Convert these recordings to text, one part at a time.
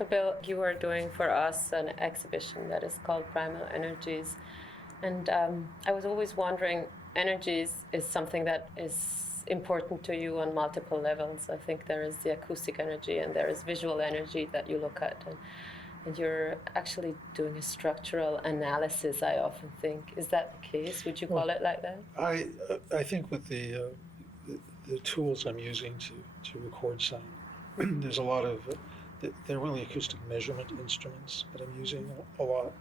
So, Bill, you are doing for us an exhibition that is called Primal Energies. And I was always wondering, energies is something that is important to you on multiple levels. I think there is the acoustic energy and there is visual energy that you look at. And you're actually doing a structural analysis, I often think. Is that the case? Would you call it like that? I think with the tools I'm using to record sound, there's a lot of, they're really acoustic measurement instruments that I'm using a lot.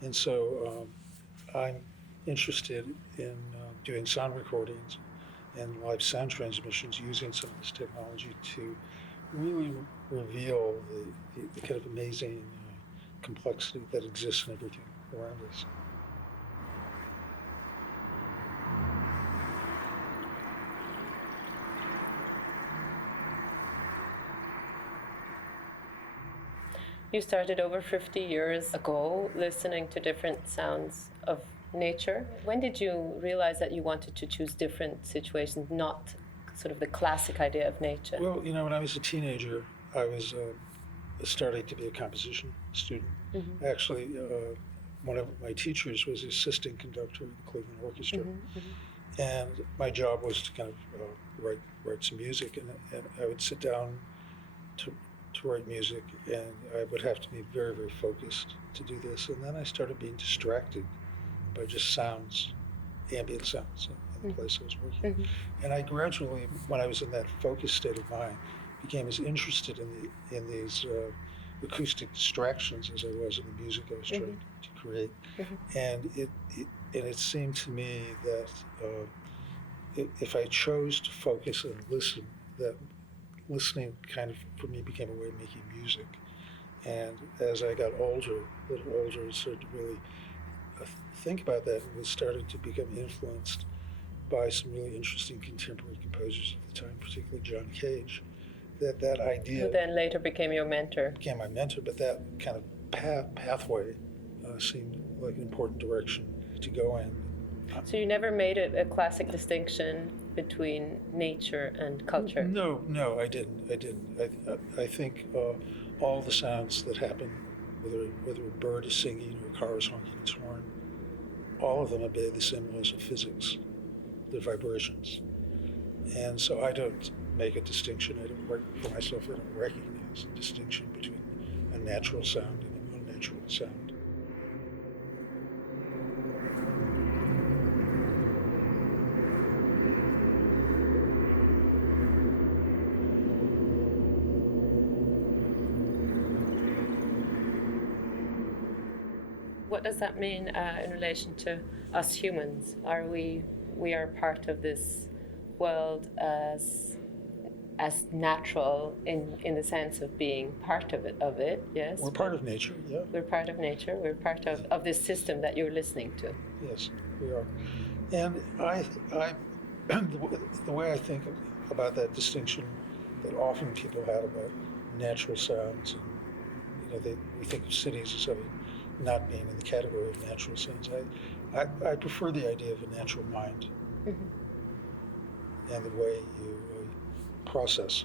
And so I'm interested in doing sound recordings and live sound transmissions using some of this technology to really reveal the kind of amazing complexity that exists in everything around us. You started over 50 years ago listening to different sounds of nature. When did you realize that you wanted to choose different situations, not sort of the classic idea of nature? Well, when I was a teenager, I was starting to be a composition student. Mm-hmm. Actually, one of my teachers was the assistant conductor of the Cleveland Orchestra. Mm-hmm, mm-hmm. And my job was to kind of write some music, and I would sit down to write music, and I would have to be very, very focused to do this. And then I started being distracted by just sounds, ambient sounds in the place I was working. Mm-hmm. And I gradually, when I was in that focused state of mind, became as interested in these acoustic distractions as I was in the music I was trying to create. Mm-hmm. And it seemed to me that if I chose to focus and listen, that listening kind of, for me, became a way of making music. And as I got a little older, I started to really think about that, and was starting to become influenced by some really interesting contemporary composers at the time, particularly John Cage. That idea... Who then later became your mentor. Became my mentor, but that kind of pathway seemed like an important direction to go in. So you never made a classic distinction between nature and culture? No, I didn't. I think all the sounds that happen, whether a bird is singing or a car is honking its horn, all of them obey the same laws of physics, the vibrations. And so I don't make a distinction. For myself, I don't recognize a distinction between a natural sound and an unnatural sound. What does that mean in relation to us humans? We are part of this world as natural in the sense of being part of it, yes? We're part of nature, yeah. We're part of nature. We're part of this system that you're listening to. Yes, we are. And the way I think about that distinction that often people have about natural sounds, and we think of cities as having not being in the category of natural sounds. I prefer the idea of a natural mind. Mm-hmm. And the way you process